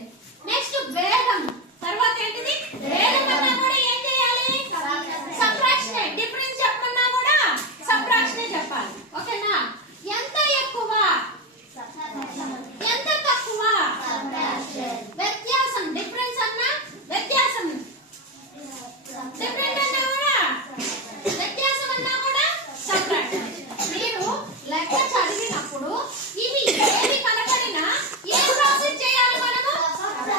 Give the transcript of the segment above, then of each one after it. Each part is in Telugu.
వచ్చింది. నెక్స్ట్ వేగం. తర్వాత ఏంటిది? వేగం అన్నా కూడా ఏం చేయాలి? సబ్ట్రాక్షన్. డిఫరెన్స్ చెప్పమన్నా కూడా సబ్ట్రాక్షన్ చెప్పాలి. ఓకేనా? ఎంత ఎక్కువ, ఎంత తక్కువ, వ్యత్యాసం. డిఫరెన్స్ అన్నా వ్యత్యాసం, డిఫరెంట్ అన్నా కూడా వ్యత్యాసం అన్నా కూడా సబ్ట్రాక్షన్. మీరు లెక్క చదివినప్పుడు ఇవి ఏవి కనపడినా ఏ ప్రాసెస్ చేయాలి? మనము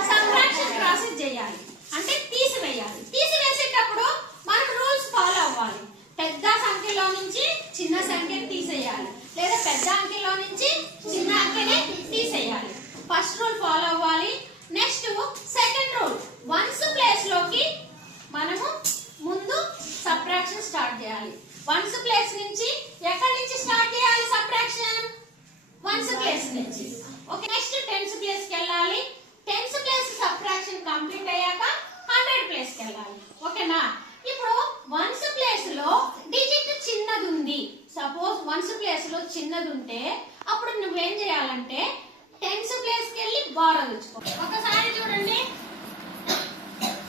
సబ్ట్రాక్షన్ ప్రాసెస్ చేయాలి. అంటే తీసివేయాలి. తీసివేసేటప్పుడు మనం రూల్స్ ఫాలో అవ్వాలి. పెద్ద సంఖ్యలో నుంచి చిన్న సంఖ్యని తీసేయాలి, లేదా పెద్ద అంకెలో నుంచి చిన్న అంకెని తీసేయాలి. ఫస్ట్ రూల్ ఫాలో అవ్వాలి. Next second rule, ones place లోకి మనము ముందు సబ్ట్రాక్షన్ స్టార్ట్ చేయాలి. వన్స్ ప్లేస్ నుంచి ఎక్కడి నుంచి స్టార్ట్ చేయాలి సబ్ట్రాక్షన్? వన్స్ ప్లేస్ నుంచి. ఓకే, నెక్స్ట్ టెన్స్ ప్లేస్ కి వెళ్ళాలి. టెన్స్ ప్లేస్ సబ్ట్రాక్షన్ కంప్లీట్ అయ్యాక 100 ప్లేస్ కి వెళ్ళాలి. ఓకేనా? ఇప్పుడు వన్స్ ప్లేస్ లో డిజిట్ చిన్నది ఉంది. సపోజ్ వన్స్ ప్లేస్ లో చిన్నది ఉంటే అప్పుడు నువ్వేం చేయాలంటే టెన్స్ ప్లేస్ కి వెళ్ళి బారో తెచ్చుకో. ఒకసారి చూడండి,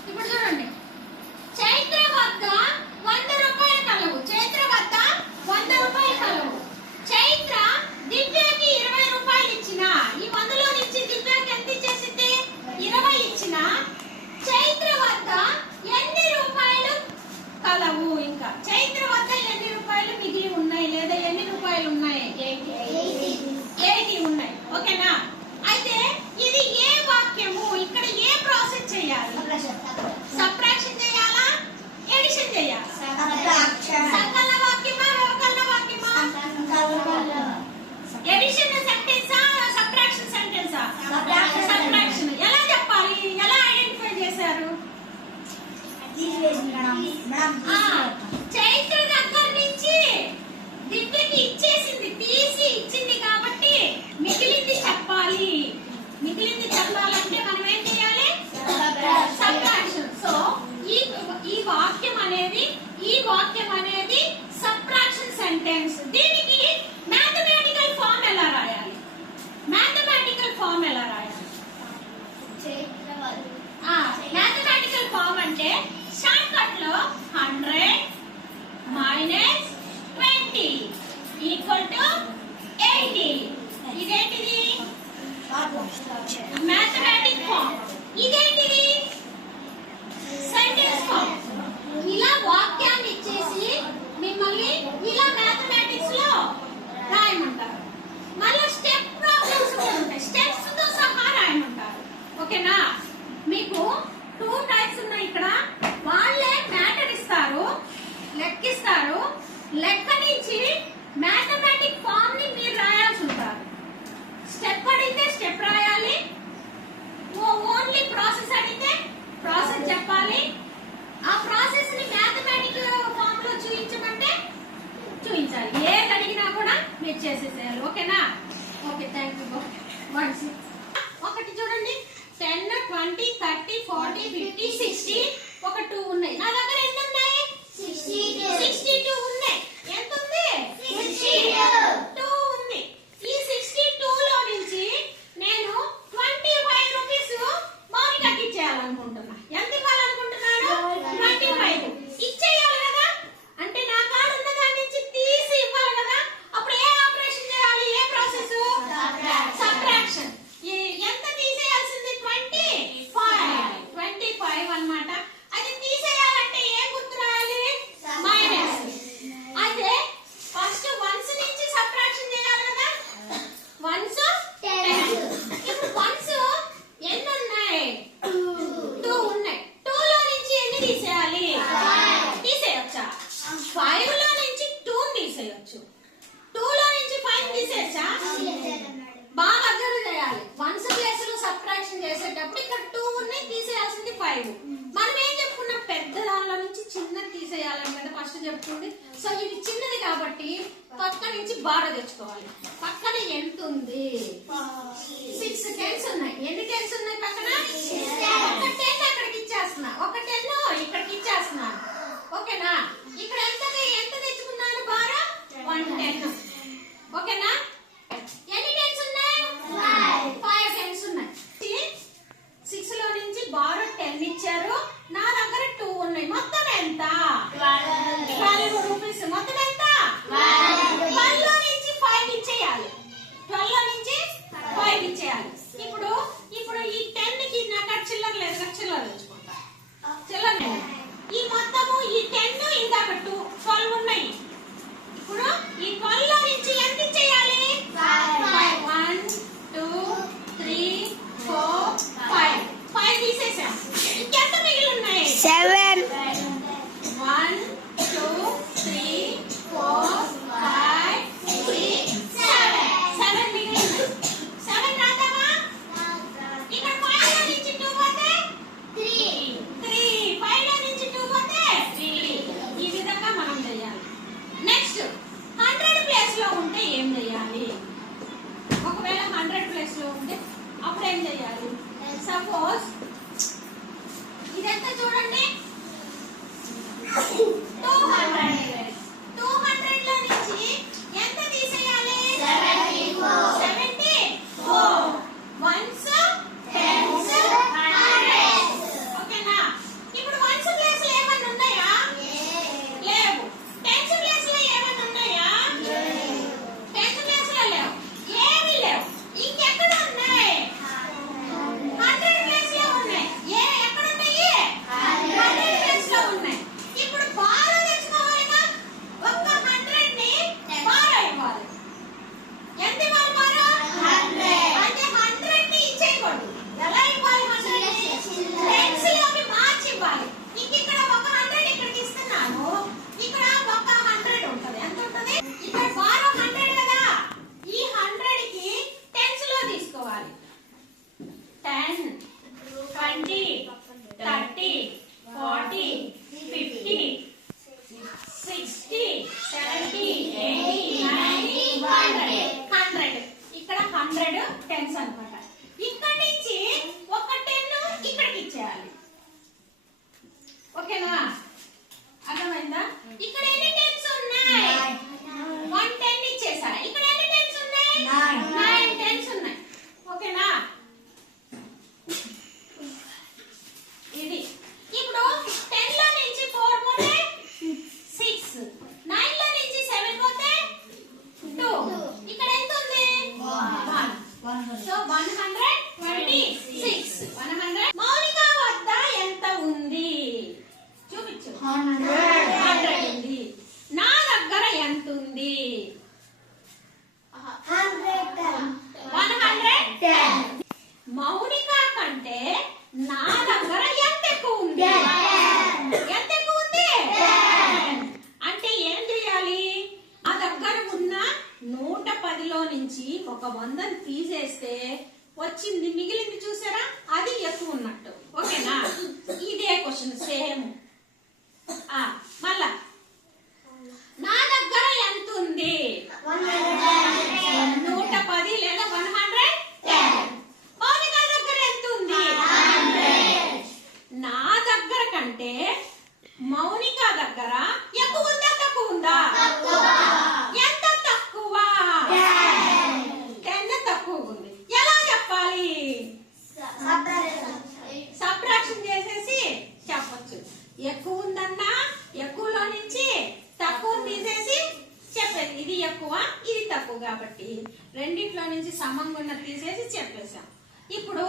ఇప్పుడు చూడండి. చైత్ర వద్ద 100 రూపాయల కలవు. చైత్ర వద్ద 100 రూపాయల కలవు. చైత్ర దివ్యకి 20 రూపాయలు ఇచ్చిన, ఈ 100లో నుంచి దివ్యకి ఎంత ఇచ్చేసింది? 20 ఇచ్చిన. చైత్ర వద్ద ఎన్ని రూపాయలు కలవు? ఇంకా చైత్ర వద్ద ఎన్ని రూపాయలు మిగిలి ఉన్నాయి, లేదా ఎన్ని రూపాయలు ఉన్నాయి? 80 ఉన్నాయి. ఓకేనా? అయితే ఇది ఏ వాక్యము? ఇక్కడ ఏ ప్రాసెస్ చేయాలి? సబ్ట్రాక్షన్ చేయాలా, ఎడిషన్ చేయాలా? సంకలన వాక్యమా, వ్యవకలన వాక్యమా? ఎడిషన్ సెంటెన్సా, సబ్ట్రాక్షన్ సెంటెన్సా? సబ్ట్రాక్షన్. ఎలా చెప్పాలి? ఎలా ఐడెంటిఫై చేశారు? చైత్ర దగ్గర నుంచి దివ్యకి ఇచ్చేసింది, తీసి ఇచ్చింది కాబట్టి మిగిలింది చెప్పాలి. మిగిలింది చెప్పాలంటే మనం ఏం చేయాలి? సబ్ట్రాక్షన్. సో ఈ వాక్యం అనేది సబ్ట్రాక్షన్ సెంటెన్స్. దీనికి మ్యాథమెటికల్ ఫార్మ్ ఎలా రాయాలి? మ్యాథమెటికల్ ఫార్మ్ ఎలా రాయాలి? మ్యాథమెటికల్ ఫార్మ్ అంటే షార్ట్ కట్ లో 100 మైనస్ 20 ఈక్వల్ టు 80. ఇదేంటిది? Mathematic form. ఇదేంటిది? Sentence form. ఇలా వాక్యాన్ని ఇచ్చేసి మిమ్మల్ని ఇలా మ్యాథమెటిక్స్ లో రాయమంటారు. మళ్ళీ స్టెప్ ప్రాబ్లమ్స్ కూడా ఉంటాయి, స్టెప్స్ తో సహా రాయమంటారు. ఓకేనా? మీకు 2 టైప్స్ ఉన్నాయి ఇక్కడ. వాళ్ళే మ్యాటర్ ఇస్తారు, లెక్కిస్తారు. లెక్క నుంచి మ్యాథమెటిక్ ఫార్మ్ ని మీరు రాయాల్సి ఉంటారు. స్టెప్ అడిగితే స్టెప్ రాయాలి, ఓన్లీ ప్రాసెస్ అడిగితే ప్రాసెస్ చెప్పాలి. ఆ ప్రాసెస్ ని మ్యాథమెటిక్ ఫార్మ్ లో చూపించమంటే చూపించాలి. ఏది అడిగినా కూడా మీరు చేసేసేయాలి. ఓకేనా? Okay, thank you. ఒకటి చూడండి, 10, 20, 30, 40, 50, 60. ఒక 2 ఉన్నాయి. నా దగ్గర ఎంత ఉన్నాయి? 62 ఉన్నాయి. ఎంత ఉంది? 62 ఉంది. ఈ 62 లో నుంచి నేను 25 రూపీస్ మౌనికకి ఇచ్చేయాలనుకుంటున్నా. ఎంత ఇవ్వాలనుకుంటున్నాను? 25 ఇచ్చేయాలి కదా. అంటే నా కాడ ఉన్న దాని నుంచి తీసి ఇవ్వాలి కదా. అప్పుడు ఏ ఆపరేషన్ చేయాలి? ఏ ప్రాసెస్? సబ్ట్రాక్షన్. ఎంత తీసేయాల్సింది? 25 అన్నమాట. అది తీసేయాలంటే ఏ గుర్తు రాయాలి? మైనస్. అయితే ఫస్ట్ వన్స్ నుంచి సబ్ట్రాక్షన్ చేయాలి కదా. వన్స్ 10. ఇప్పుడు వన్స్ ఎన్ని ఉన్నాయి? 2 ఉన్నాయి. 2 లో నుంచి ఎన్ని తీసేయాలి? 5 తీసేయొచ్చా? 5 లో నుంచి 2 తీసేయొచ్చు. 2 లో నుంచి 5 తీసేయచ్చా? బాగా అబ్జర్వ్ చేయాలి. వన్స్ ప్లేస్ లో సబ్ట్రాక్షన్ చేసేటప్పుడు ఇక్కడ 2 ఉన్నాయి, తీసేయాల్సింది 5. మనం ఏం చెప్పుకున్నాం? పెద్ద దానిలో నుంచి చిన్నది తీసేయాలని కదా ఫస్ట్ చెప్పుకుంది. సో ఇది చిన్నది కాబట్టి పక్క నుంచి బార తెచ్చుకోవాలి. పక్కన ఎంత ఉంది? 6 టెన్స్ ఉన్నాయి. ఎన్ని టెన్స్ ఉన్నాయి పక్కన? ఒక 10 అక్కడికి ఇచ్చేస్తున్నా, ఒక 10 ఇక్కడికి ఇచ్చేస్తున్నా. ఓకేనా? ఇక్కడ ఎంత తెచ్చుకున్నాను? బార 110. ఓకేనా? ఎన్ని టెన్స్ ఉన్నాయి? 5 టెన్స్ ఉన్నాయి. 20, 30, 40, 50, 60, 70, 80, 90, 100. ఇక్కడ 100 టెన్స్ అన్నమాట. ఇక్కడ నుంచి ఒక 10 ఇక్కడికి ఇచ్చేయాలి. ఓకేనా? అర్థమైందా? ఇక్కడ ఎన్ని టెన్స్ ఉన్నాయి? 1 10 ఇచ్చేసా. ఇక్కడ ఎన్ని టెన్స్ ఉన్నాయి? 9 టెన్స్ ఉన్నాయి. ఓకేనా? ఇది ఇప్పుడు 10 లో నుంచి 4 పోతే 6, 9 లో నుంచి 7 పోతే 2. ఇక్కడ ఎంత ఉంది? 1. సో 126. 100. మౌనిక వద్ద ఎంత ఉంది? చూపించు. 100 ఉంది. నా దగ్గర ఎంత ఉంది? 110. మౌనిక కంటే నా దగ్గర ఎంత ఎక్కువ ఉంది? ఎంత ఎక్కువ ఉంది? అంటే ఏం చేయాలి? ఆ దగ్గర ఉన్న 110లో నుంచి ఒక 100ని తీసేస్తే వచ్చింది మిగిలింది చూసారా? అది ఎక్కువ ఉన్నట్టు. ఓకేనా? ఇదే క్వశ్చన్ సేమ్. మళ్ళా నా దగ్గర ఎంత ఉంది? 110 లేదా 110. మౌనిక దగ్గర ఎంత ఉంది? నా దగ్గర కంటే మౌనిక దగ్గర ఎక్కువ ఉందా తక్కువ ఉందా? ఎంత తక్కువ? 10 తక్కువ ఉంది. ఎలా చెప్పాలి? సబ్ట్రాక్షన్ చేసేసి చెప్పొచ్చు. ఎక్కువ ఉందన్నా ఎక్కువలో నుంచి తక్కువ తీసేసి చెప్పేది. ఇది ఎక్కువ ఇది తక్కువ కాబట్టి రెండిట్లో నుంచి సమంగా ఉన్న తీసేసి చెప్పేశాం. ఇప్పుడు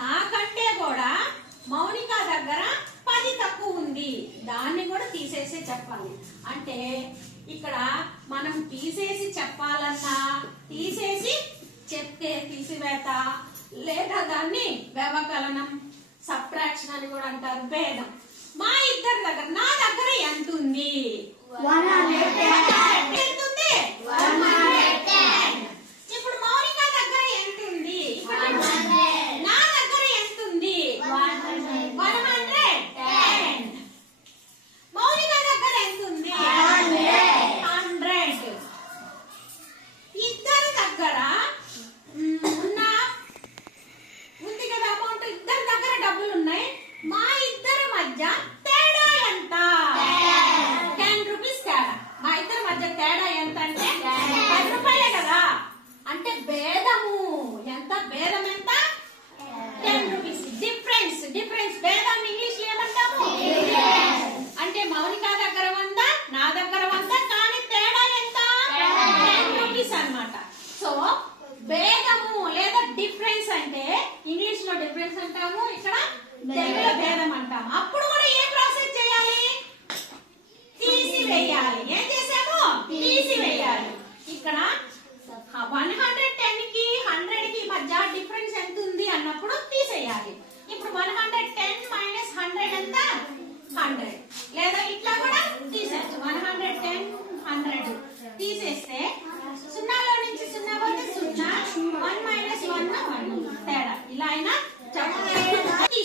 నాకంటే కూడా మౌనిక దగ్గర 10 తక్కువ ఉంది. దాన్ని కూడా తీసేసి చెప్పాలి. అంటే ఇక్కడ మనం తీసేసి చెప్పాలన్నా తీసేసి చెప్తే తీసివేత లేదా దాన్ని వ్యవకలనం సబ్ట్రాక్షన్ అని కూడా అంటారు. భేదం. మా ఇద్దరి దగ్గర నా దగ్గర ఎంత ఉంది? 110. ఎంత ఉంది? 110. ఇప్పుడు మౌనిక దగ్గర ఎంత ఉంది? నా దగ్గర ఎంత ఉంది? 110. మౌనిక దగ్గర ఎంత ఉంది? 100. ఇద్దరి దగ్గర ఉంది కదా అమౌంట్. ఇద్దరి దగ్గర డబ్బులు ఉన్నాయి. మా ఇద్దరి మధ్య తేడా ఎంత? 10 రూపీస్ తేడా. మా ఇద్దరి మధ్య తేడా ఎంత అంటే 10 రూపాయలే కదా. అంటే భేదము ఎంత? భేదం ఎంత? 10 రూపీస్. డిఫరెన్స్. డిఫరెన్స్ భేదాన్ని ఇంగ్లీష్ లో ఏమంటాము? అంటే మౌనిక దగ్గర 100 నా దగ్గర 100 కానీ తేడా ఎంత? 10 రూపీస్ అన్నమాట. సో భేదము లేదా డిఫరెన్స్ అంటే ఇంగ్లీష్ లో డిఫరెన్స్ అంటాము, ఇక్కడ తెలుగులో భేదం అంటాము. అప్పుడు కూడా ఏ ప్రాసెస్ చేయాలి? తీసివేయాలి. ఏం చేసాము? తీసివేయాలి. ఇక్కడ 110 కి 100 కి మధ్య డిఫరెన్స్ ఎంత ఉంది అన్నప్పుడు తీసేయాలి. ఇప్పుడు 110 మైనస్ 100 ఎంత? 100. లేదా ఇట్లా కూడా తీసేయచ్చు. 110 100 తీసేస్తే 0లో నుంచి 0 పోతే 0, 1 మైనస్ 1 1 తేడా. ఇలా అయినా చెప్పండి.